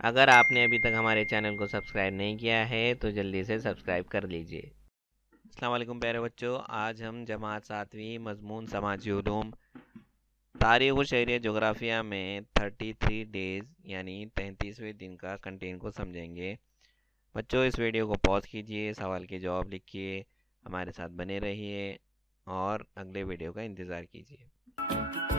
अगर आपने अभी तक हमारे चैनल को सब्सक्राइब नहीं किया है तो जल्दी से सब्सक्राइब कर लीजिए। अस्सलाम वालेकुम प्यारे बच्चों, आज हम जमात सातवीं मजमून समाजी उलूम तारीख़ व शहरियत जोग्राफिया में 33 डेज़ यानी 33वें दिन का कंटेंट को समझेंगे। बच्चों, इस वीडियो को पॉज कीजिए, सवाल के जवाब लिखिए, हमारे साथ बने रहिए और अगले वीडियो का इंतज़ार कीजिए।